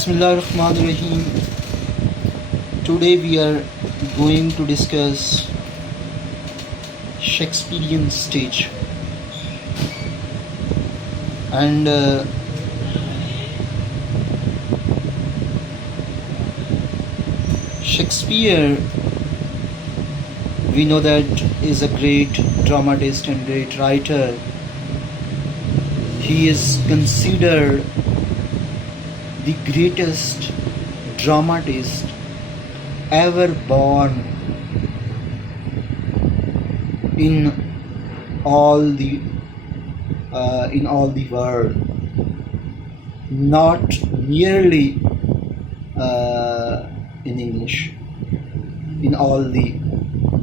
Bismillahirrahmanirrahim. Today we are going to discuss Shakespearean stage. And Shakespeare, we know that is a great dramatist and great writer. He is considered the greatest dramatist ever born in all the world, not merely in English, in all the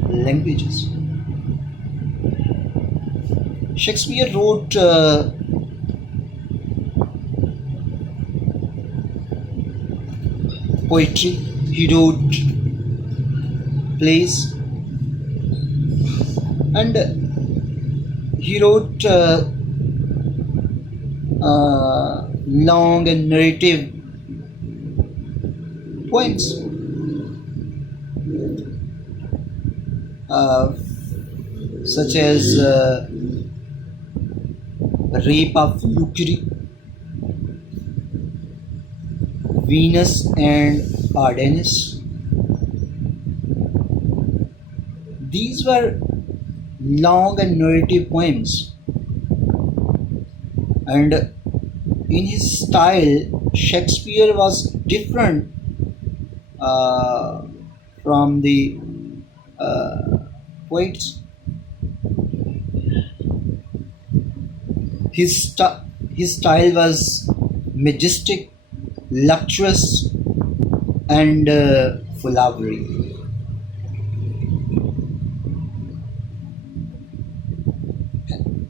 languages. Shakespeare wrote poetry, he wrote plays, and he wrote long and narrative poems, such as Rape of Lucre, Venus and Ardennes. These were long and narrative poems, and in his style, Shakespeare was different from the poets. His style was majestic, luxurious, and flowery.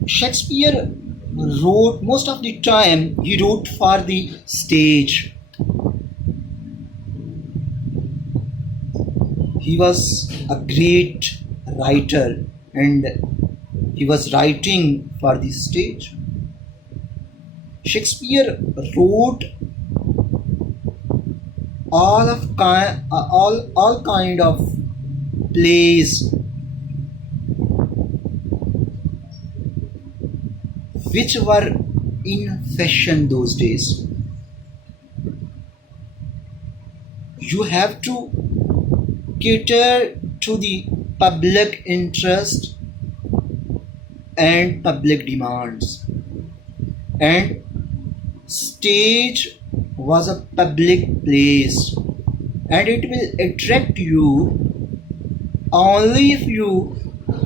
Shakespeare wrote, most of the time he wrote for the stage. He was a great writer and he was writing for the stage. Shakespeare wrote all kind of plays which were in fashion those days. You have to cater to the public interest and public demands, and stage was a public place, and it will attract you only if you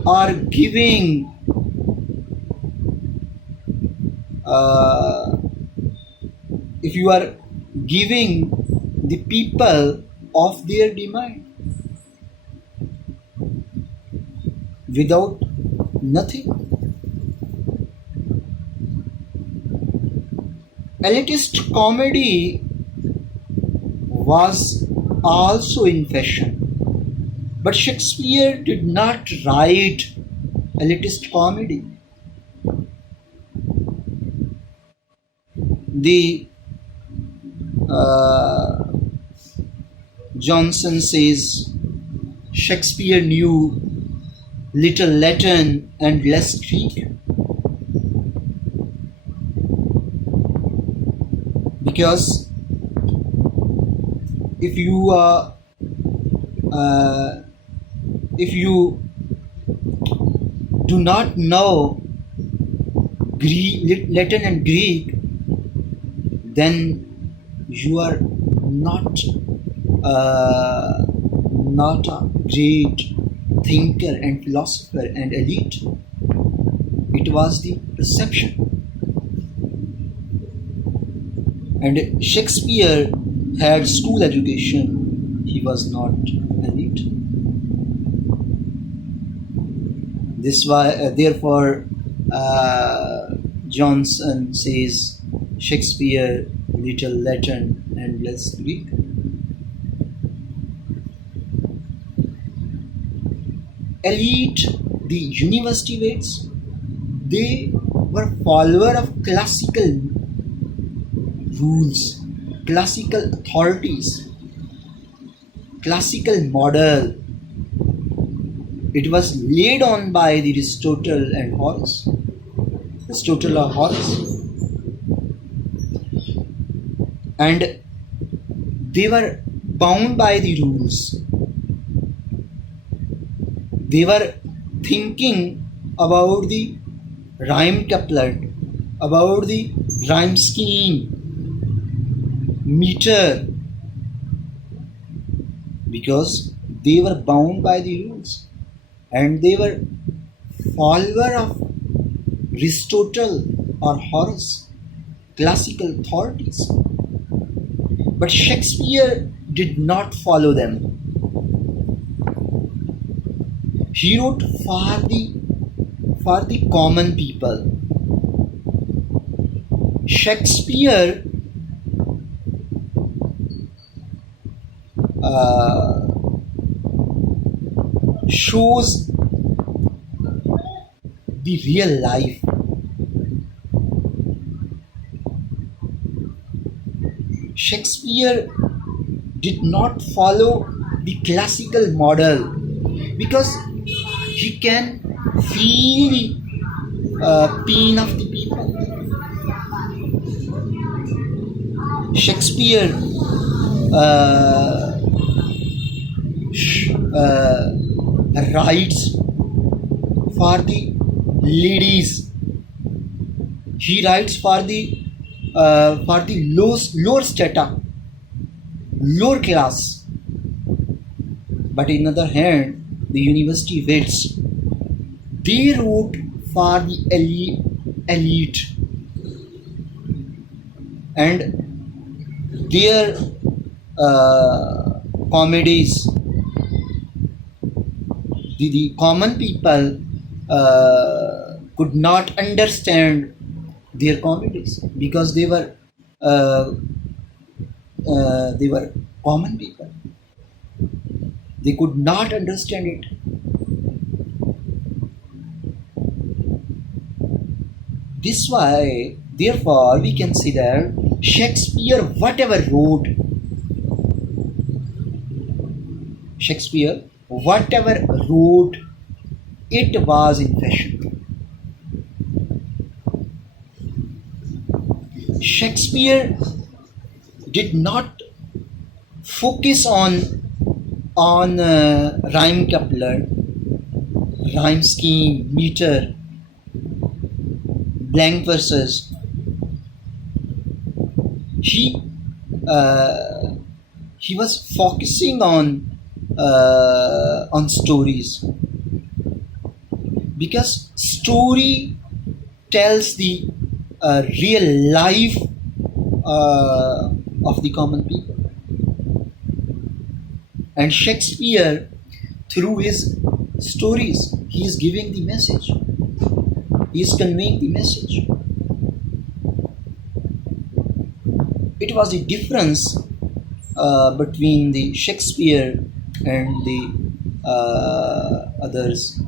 are giving the people of their demand. Without nothing. Elitist comedy was also in fashion, but Shakespeare did not write elitist comedy. The Johnson says Shakespeare knew little Latin and less Greek, because if you do not know Latin and Greek, then you are not a great thinker and philosopher and elite. It was the perception. And Shakespeare had school education. He was not elite. Therefore, Johnson says Shakespeare little Latin and less Greek. Elite, the university weights, they were follower of classical rules classical authorities, classical model. It was laid on by the Aristotle and Horace. Aristotle or Horace. And they were bound by the rules. They were thinking about the rhyme couplet, about the rhyme scheme, meter, because they were bound by the rules and they were follower of Aristotle or Horace, classical authorities. But Shakespeare did not follow them. He wrote for the common people. Shakespeare shows the real life. Shakespeare did not follow the classical model because he can feel the pain of the people. Shakespeare writes for the ladies. He writes for the lower strata, lower class. But in other hand, the university wits, they wrote for the elite, and their comedies, the common people could not understand their comedies because they were common people. They could not understand it. This why, therefore, we consider Shakespeare whatever wrote, it was in fashion. Shakespeare did not focus on rhyme couplet, rhyme scheme, meter, blank verses. He was focusing on stories, because story tells the real life of the common people. And Shakespeare, through his stories, he is giving the message. He is conveying the message. It was a difference between the Shakespeare and the others.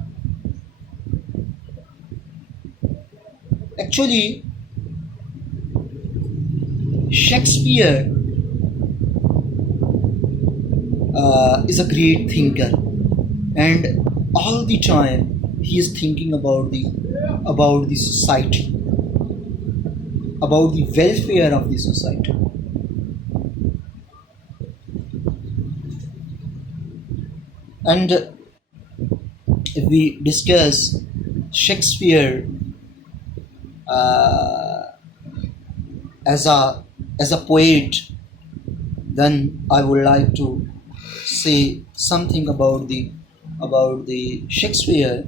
Actually, Shakespeare is a great thinker, and all the time he is thinking about the society, about the welfare of the society. And if we discuss Shakespeare as a poet, then I would like to say something about the Shakespeare.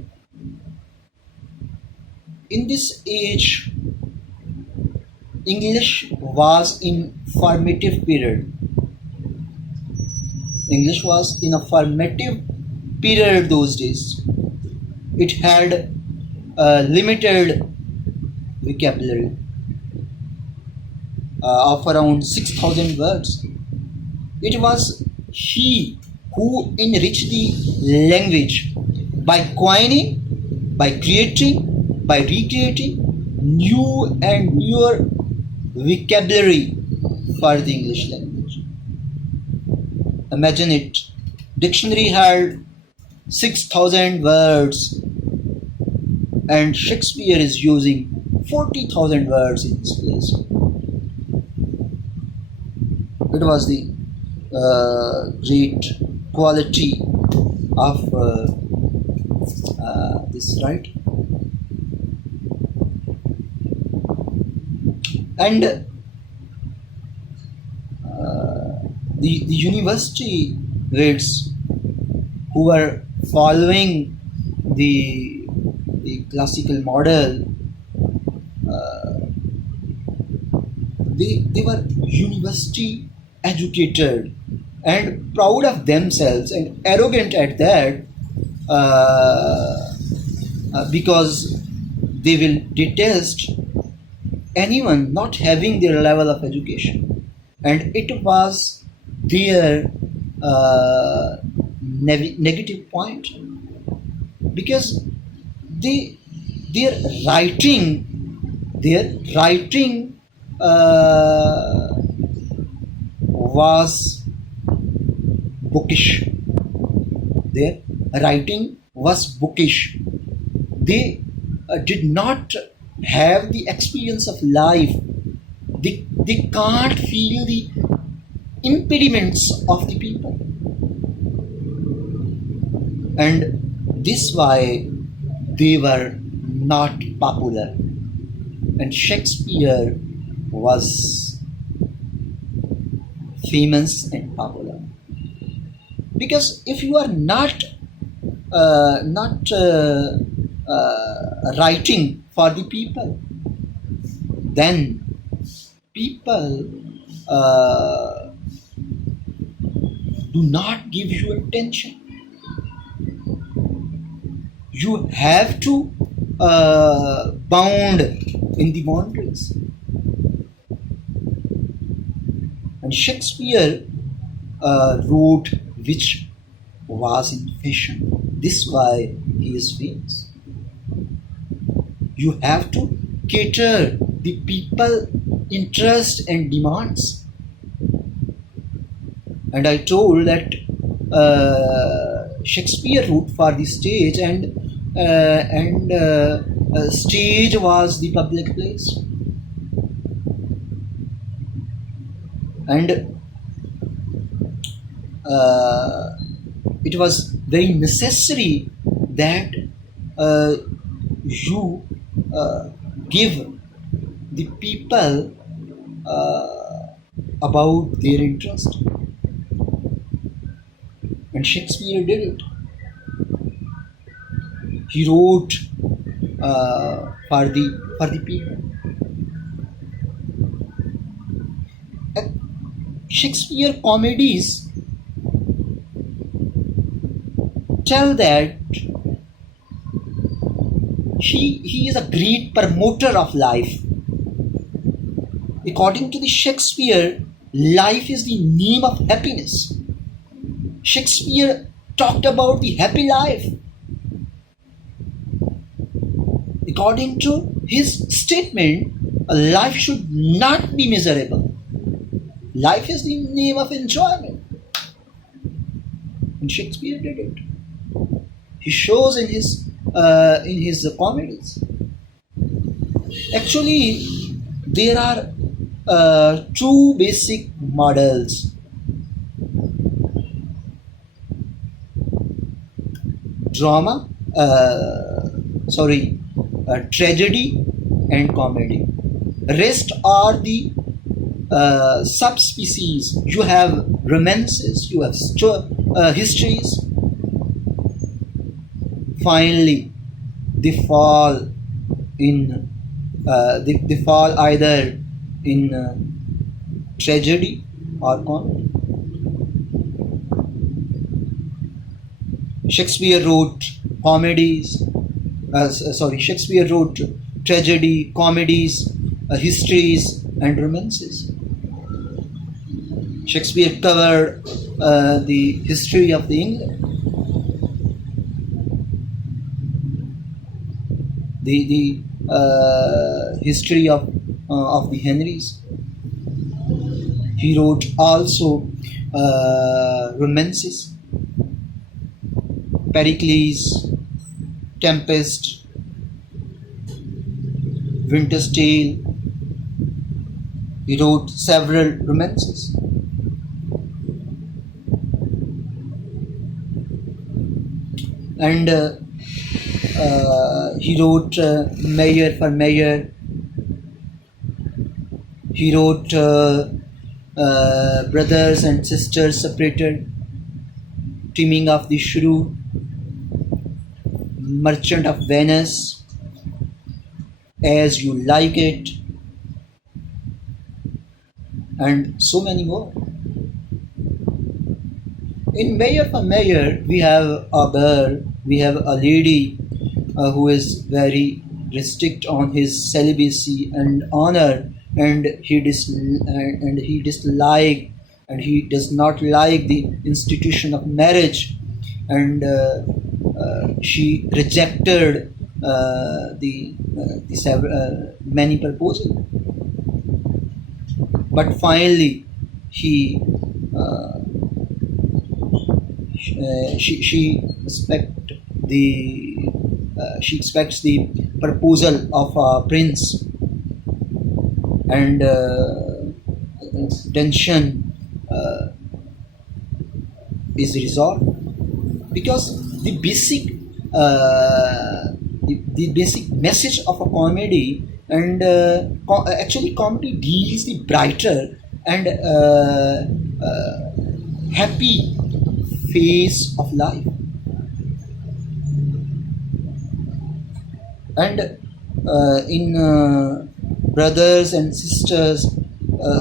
In this age, English was in formative period. English was in a formative period those days. It had limited vocabulary of around 6,000 words. It was he who enriched the language by coining, by creating, by recreating new and newer vocabulary for the English language. Imagine it. Dictionary had 6,000 words and Shakespeare is using 40,000 words in this place. It was the great quality of this, right? And the university kids who were following the classical model, they were university educated and proud of themselves and arrogant at that, because they will detest anyone not having their level of education, and it was their negative point, because their writing was bookish. Their writing was bookish. They did not have the experience of life. They can't feel the impediments of the people. And this why they were not popular. And Shakespeare was famous and popular. Because if you are not writing for the people, then people do not give you attention. You have to bound in the boundaries. And Shakespeare wrote which was in fashion. This is why he is famous. You have to cater the people interest and demands. And I told that Shakespeare wrote for the stage, and stage was the public place. And it was very necessary that you give the people about their interest. And Shakespeare did it. He wrote for the people. Shakespeare comedies tell that he is a great promoter of life. According to the Shakespeare, life is the name of happiness. Shakespeare talked about the happy life. According to his statement, life should not be miserable. Life is the name of enjoyment. And Shakespeare did it. He shows in his comedies. Actually, there are two basic models: tragedy and comedy. Rest are the subspecies. You have romances, you have histories. Finally, they fall either in tragedy or comedy. Shakespeare wrote tragedy, comedies, histories, and romances. Shakespeare covered the history of the England, the history of the Henrys, He wrote also romances, Pericles, Tempest, Winter's Tale. He wrote several romances. And he wrote Mayor for Mayor. He wrote Brothers and Sisters Separated, Teaming of the Shrew, Merchant of Venice, As You Like It, and so many more. In Mayor for Mayor, we have a bear, we have a lady who is very strict on his celibacy and honor, and he disliked and he does not like the institution of marriage, and she rejected the many proposals, but finally he she expects the proposal of a prince, and tension is resolved, because the basic message of a comedy, and actually comedy deals the brighter and happy phase of life. And in brothers and sisters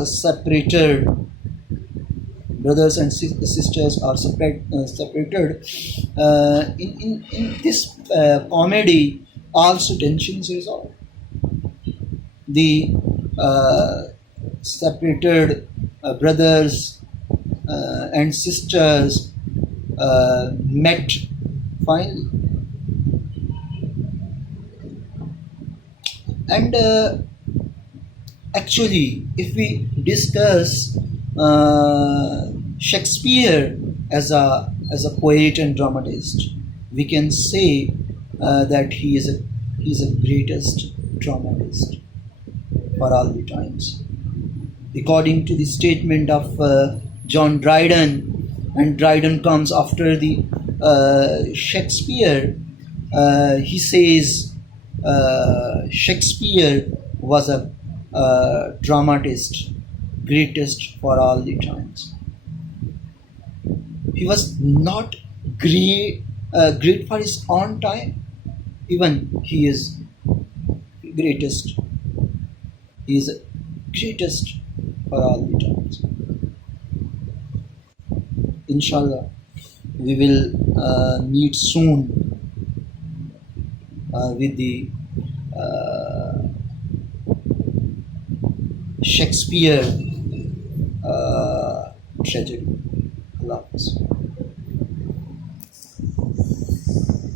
separated, brothers and sisters are separated. In this comedy, also tensions resolved. The separated brothers and sisters met finally, and actually, if we discuss Shakespeare as a poet and dramatist, we can say that he is a greatest dramatist for all the times. According to the statement of John Dryden, and Dryden comes after the Shakespeare, he says Shakespeare was a dramatist, greatest for all the times. He was not great for his own time. Even he is greatest. He is greatest for all the times. Inshallah, we will meet soon with the Shakespeare tragedy. Allah Hafiz.